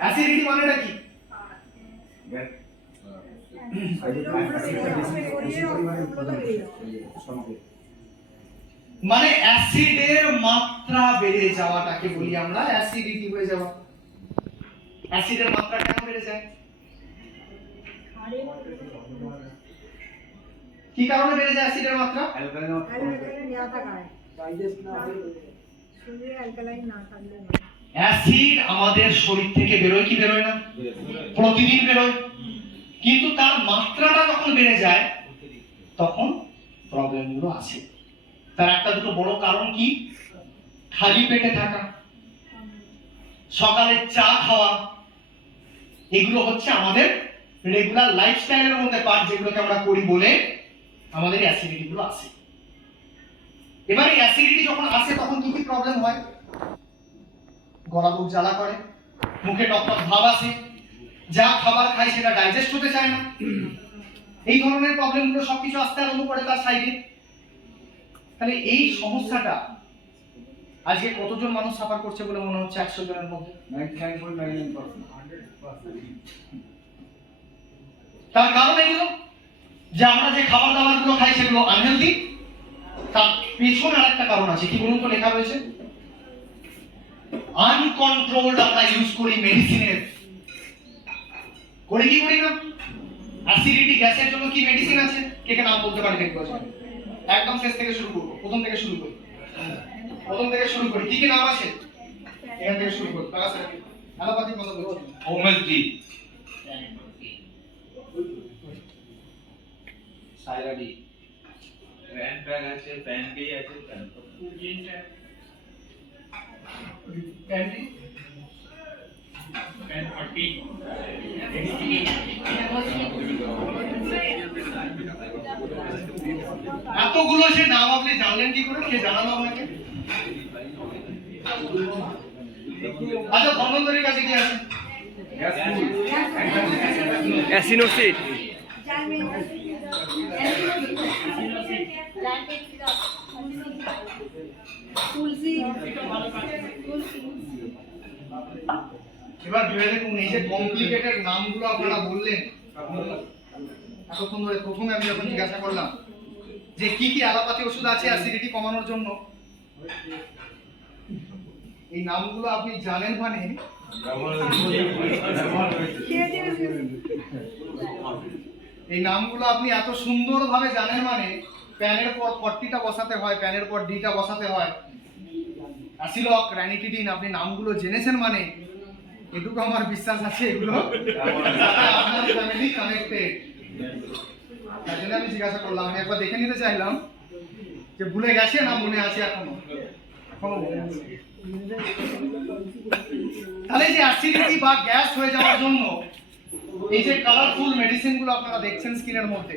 Acidity মানেটা কি? মানে অ্যাসিডের মাত্রা বেড়ে যাওয়াটাকে বলি আমরা অ্যাসিডিটি হয়ে যাওয়া। অ্যাসিডের মাত্রা কেন বেড়ে যায়? কি কারণে বেড়ে যায় অ্যাসিডের মাত্রা? অ্যাসিড আমাদের শরীর থেকে বেরোয় কি বেরোয় না? প্রতিদিন বেরোয়, কিন্তু তার মাত্রাটা যখন বেড়ে যায় তখন প্রবলেমগুলো আসে। তার একটা দুটো বড় কারণ কি? খালি পেটে থাকা, সকালে চা খাওয়া, এগুলো হচ্ছে আমাদের রেগুলার লাইফস্টাইলের মধ্যে পার্ট, যেগুলোকে আমরা করি বলে আমাদের অ্যাসিডিটি গুলো আসে। এবার এই অ্যাসিডিটি যখন আসে তখন কি কি প্রবলেম হয়? গলা বুক জ্বালা করে, মুখে টকটক ভাব আসে, যা খাবার খাই সেটা ডাইজেস্ট হতে চায় না, এই ধরনের প্রবলেমগুলো সবকিছু আসতে আরম্ভ করে তার সাইডে। তাহলে এই সমস্যাটা আজকে কতজন মানুষ সাফার করছে বলে মনে হচ্ছে? 100 জনের মধ্যে 99.99%। তার কারণ এগুলো যে আমরা যে খাবার দাবার গুলো খাই সেগুলো আনহেলদি। তার পেছনে আরেকটা কারণ আছে, কি বলুন তো? লেখা রয়েছে আনকন্ট্রোলড আমরা ইউজ করি মেডিসিনের। করি কি করি না? অ্যাসিডিটি গ্যাসের জন্য কি মেডিসিন আছে? কে কে নাম বলতে পারে দেখবো? একদম শেষ থেকে শুরু করব, প্রথম থেকে শুরু করি। কি কি নাম আছে? এখান থেকে শুরু করব। অ্যালোপ্যাথি কথা বলছি, হোমিওপ্যাথি, সাইরাডি, প্যান আছে, প্যান কে আছে, প্যান জিনটা ক্যান্ডি, প্যান 40 এতগুলো যে নাম আপনি জানলেন কি করে? কে জানালো আপনাকে? আচ্ছা, ধন্বন্তরীর কাছে কি আছে? অ্যাসিনোসিড, এবার ভেবে দেখুন, এই যে কমপ্লিকেটেড নামগুলো আপনারা বললেন এতক্ষণ ধরে, প্রথমে আমি যখন জিজ্ঞাসা করলাম যে কি কি অ্যালোপ্যাথি ওষুধ আছে অ্যাসিডিটি কমানোর জন্য, এই নামগুলো আপনি জানেন মানে এই নামগুলো আপনি এত সুন্দরভাবে জানেন মানে প্যানের পর 40টা বসাতে হয়, প্যানের পর ডিটা বসাতে হয়। অ্যাসিলক, র্যানিটিডিন, আপনি নামগুলো জেনেছেন মানে এটুকু আমার বিশ্বাস আছে এগুলো আপনার ফ্যামিলি কানেক্টেড। তার জন্য আমি জিজ্ঞাসা করলাম, আমি একবার দেখে নিতে চাইলাম যে ভুলে গেছে না মনে আছে এখনো? এখনো মনে আছে। তাহলে যে অ্যাসিডিটি বা গ্যাস হয়ে যাওয়ার জন্য এই যে কালারফুল মেডিসিন গুলো আপনারা দেখছেন স্ক্রিনের মধ্যে,